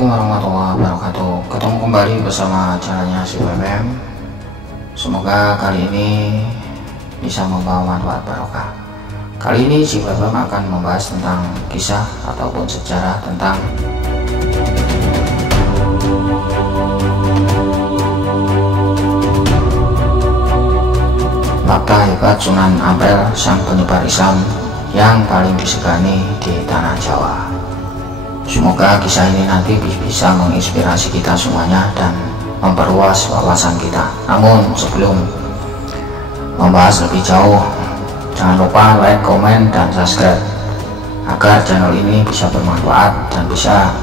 Assalamualaikum warahmatullahi wabarakatuh. Ketemu kembali bersama channelnya Si BBM. Semoga kali ini bisa membawa manfaat barokah. Kali ini Si BBM akan membahas tentang kisah ataupun sejarah tentang fakta hebat Sunan Ampel, sang penyebar Islam yang paling disegani di tanah Jawa. Semoga kisah ini nanti bisa menginspirasi kita semuanya dan memperluas wawasan kita. Namun sebelum membahas lebih jauh, jangan lupa like, komen, dan subscribe agar channel ini bisa bermanfaat dan bisa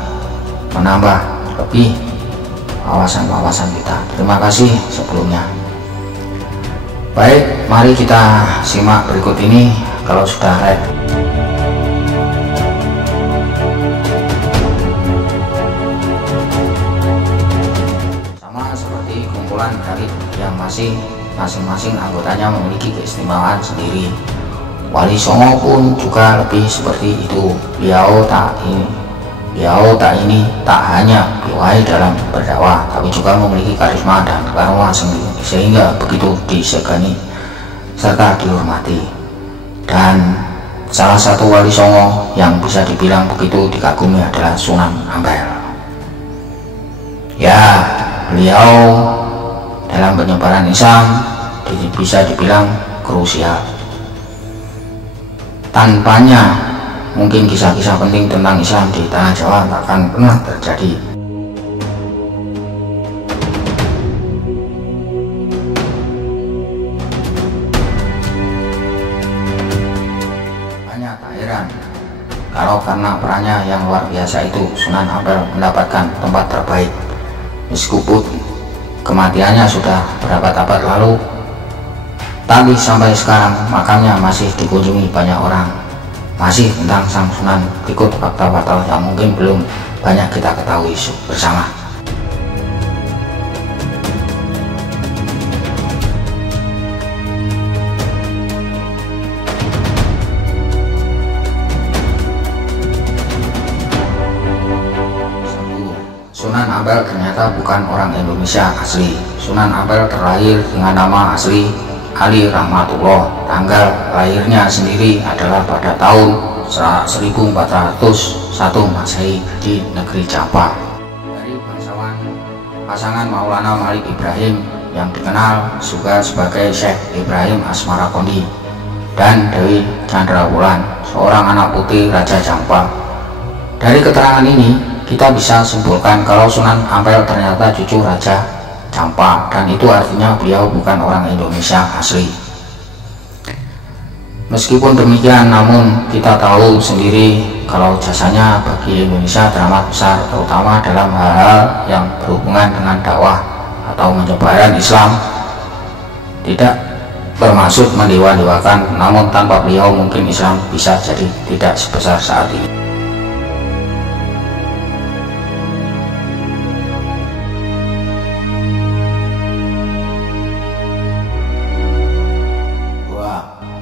menambah lebih wawasan-wawasan kita. Terima kasih sebelumnya. Baik, mari kita simak berikut ini. Kalau sudah like, sama seperti kumpulan gaib yang masing-masing anggotanya memiliki keistimewaan sendiri. Wali Songo pun juga lebih seperti itu. Beliau tak hanya piawai dalam berdakwah, tapi juga memiliki karisma dan karma sehingga begitu disegani serta dihormati. Dan salah satu wali Songo yang bisa dibilang begitu dikagumi adalah Sunan Ampel. Ya, beliau dalam penyebaran Islam bisa dibilang krusial. Tanpanya mungkin kisah-kisah penting tentang Islam di tanah Jawa tak akan pernah terjadi. Banyak tak heran kalau karena perannya yang luar biasa itu Sunan Ampel mendapatkan tempat terbaik. Meskipun kematiannya sudah berabad-abad lalu, tapi sampai sekarang makamnya masih dikunjungi banyak orang. Masih tentang sang Sunan, ikut fakta-fakta yang mungkin belum banyak kita ketahui bersama. Sunan Ampel ternyata bukan orang Indonesia asli. Sunan Ampel terlahir dengan nama asli Ali Rahmatullah. Tanggal lahirnya sendiri adalah pada tahun 1401 Masehi di negeri Jampa. Dari bangsawan pasangan Maulana Malik Ibrahim yang dikenal juga sebagai Syekh Ibrahim Asmarakondi dan Dewi Chandrawulan, seorang anak putri Raja Jampa. Dari keterangan ini kita bisa simpulkan kalau Sunan Ampel ternyata cucu Raja Jampa, dan itu artinya beliau bukan orang Indonesia asli. Meskipun demikian, namun kita tahu sendiri kalau jasanya bagi Indonesia teramat besar, terutama dalam hal-hal yang berhubungan dengan dakwah atau penyebaran Islam. Tidak bermaksud mendewa-dewakan, namun tanpa beliau mungkin Islam bisa jadi tidak sebesar saat ini.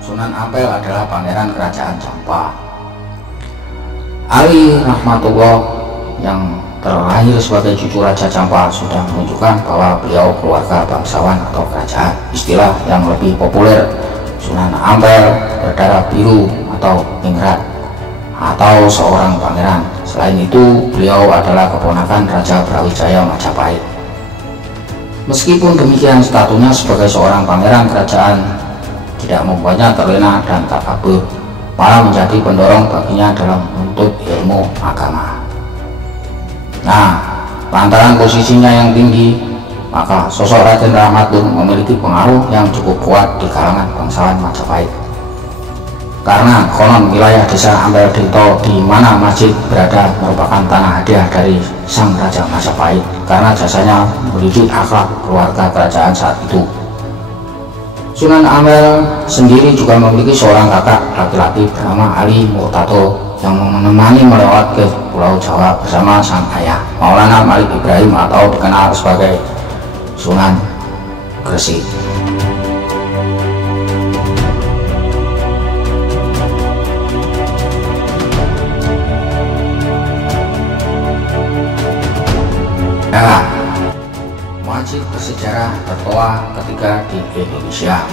Sunan Ampel adalah pangeran kerajaan Jampa. Ali Rahmatullah yang terlahir sebagai cucu Raja Jampa sudah menunjukkan bahwa beliau keluarga bangsawan atau kerajaan. Istilah yang lebih populer, Sunan Ampel berdarah biru atau ningrat atau seorang pangeran. Selain itu, beliau adalah keponakan Raja Brawijaya Majapahit. Meskipun demikian, statusnya sebagai seorang pangeran kerajaan tidak membuatnya terlena dan takabur, malah menjadi pendorong baginya dalam menuntut ilmu agama. Nah, lantaran posisinya yang tinggi, maka sosok Raden Rahmat pun memiliki pengaruh yang cukup kuat di kalangan bangsawan Majapahit. Karena konon wilayah desa Ampel Dinto di mana masjid berada merupakan tanah hadiah dari sang Raja Majapahit karena jasanya mendidik akhlak keluarga kerajaan saat itu. Sunan Ampel sendiri juga memiliki seorang kakak laki-laki bernama Ali Murtado yang menemani melewat ke Pulau Jawa bersama sang ayah Maulana Malik Ibrahim atau dikenal sebagai Sunan Gresik. Ya, masjid bersejarah tertua ketiga di Indonesia.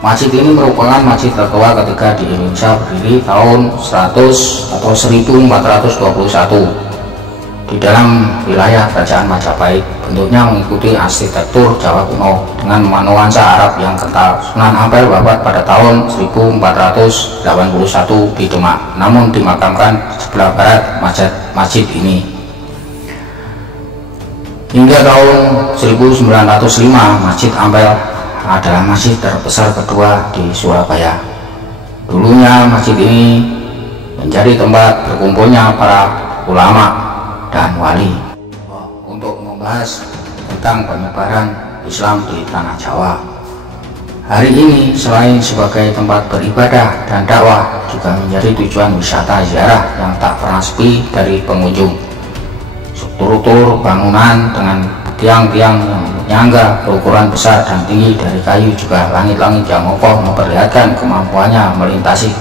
Masjid ini merupakan masjid tertua ketiga di Indonesia, berdiri tahun 100 atau 1421 di dalam wilayah Kerajaan Majapahit. Bentuknya mengikuti arsitektur Jawa kuno dengan nuansa Arab yang kental. Sunan Ampel wafat pada tahun 1481 di Demak, namun dimakamkan sebelah barat masjid ini. Hingga tahun 1905, Masjid Ampel adalah masjid terbesar kedua di Surabaya. Dulunya masjid ini menjadi tempat berkumpulnya para ulama dan wali untuk membahas tentang penyebaran Islam di tanah Jawa. Hari ini selain sebagai tempat beribadah dan dakwah, juga menjadi tujuan wisata ziarah yang tak pernah sepi dari pengunjung. Struktur bangunan dengan tiang-tiang yang menyangga berukuran besar dan tinggi dari kayu, juga langit-langit yang kokoh memperlihatkan kemampuannya melintasi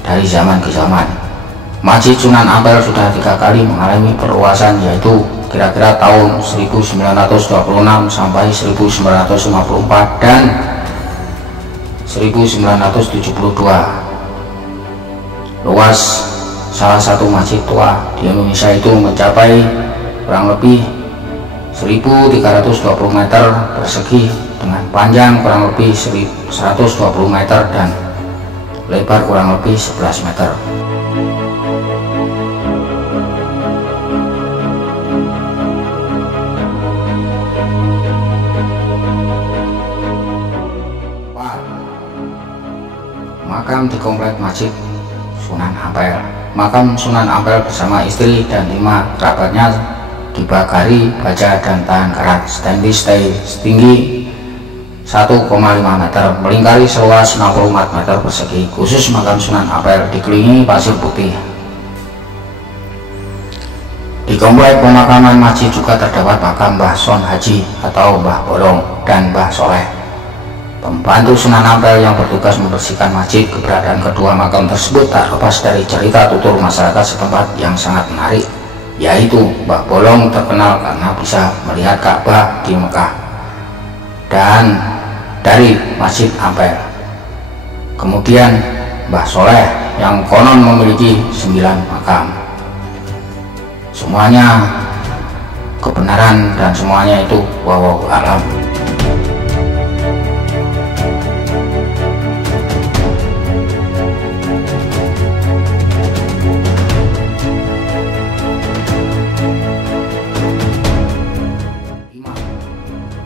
dari zaman ke zaman. Masjid Sunan Ampel sudah 3 kali mengalami perluasan, yaitu kira-kira tahun 1926 sampai 1954 dan 1972. Luas salah satu masjid tua di Indonesia itu mencapai kurang lebih 1320 meter persegi dengan panjang kurang lebih 120 meter dan lebar kurang lebih 11 meter. Makam di komplek Masjid Sunan Ampel. Makam Sunan Ampel bersama istri dan 5 kerabatnya dibakari baja dan tahan karat stainless steel setinggi 1,5 meter melingkari seluas 64 meter persegi. Khusus makam Sunan Ampel dikelilingi pasir putih. Di komplek pemakaman masjid juga terdapat makam Mbah Son Haji atau Mbah Bolong dan Mbah Soleh, pembantu Sunan Ampel yang bertugas membersihkan masjid. Keberadaan kedua makam tersebut tak lepas dari cerita tutur masyarakat setempat yang sangat menarik, yaitu Mbah Bolong terkenal karena bisa melihat Ka'bah di Mekah dan dari Masjid Ampel. Kemudian Mbah Soleh yang konon memiliki 9 makam. Semuanya kebenaran dan semuanya itu wallahu a'lam.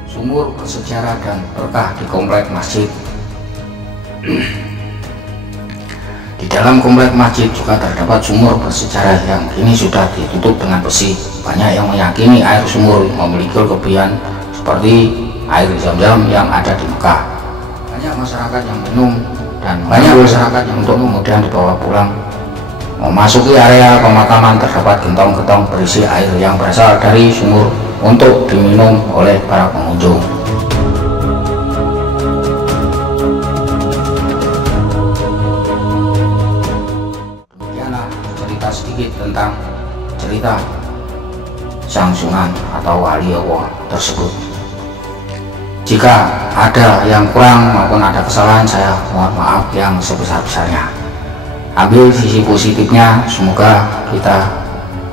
Sumur bersejarah dan berkah di komplek masjid. Di dalam komplek masjid juga terdapat sumur bersejarah yang kini sudah ditutup dengan besi. Banyak yang meyakini air sumur memiliki kelebihan seperti air Zam-Zam yang ada di Mekah. Banyak masyarakat yang minum dan banyak masyarakat yang untuk kemudian dibawa pulang. Memasuki area pemakaman terdapat gentong-gentong berisi air yang berasal dari sumur untuk diminum oleh para pengunjung. Demikianlah sedikit tentang cerita Sang Sunan atau Wali Allah tersebut. Jika ada yang kurang maupun ada kesalahan, saya mohon maaf yang sebesar-besarnya. Ambil sisi positifnya, semoga kita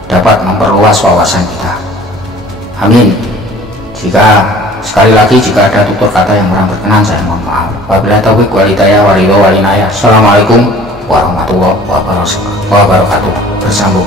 dapat memperluas wawasan kita. Amin. Sekali lagi jika ada tutur kata yang kurang berkenan, saya mohon maaf. Wabillahi taufiq wal hidayah waridho walinayah. Assalamualaikum warahmatullahi wabarakatuh. Bersambung.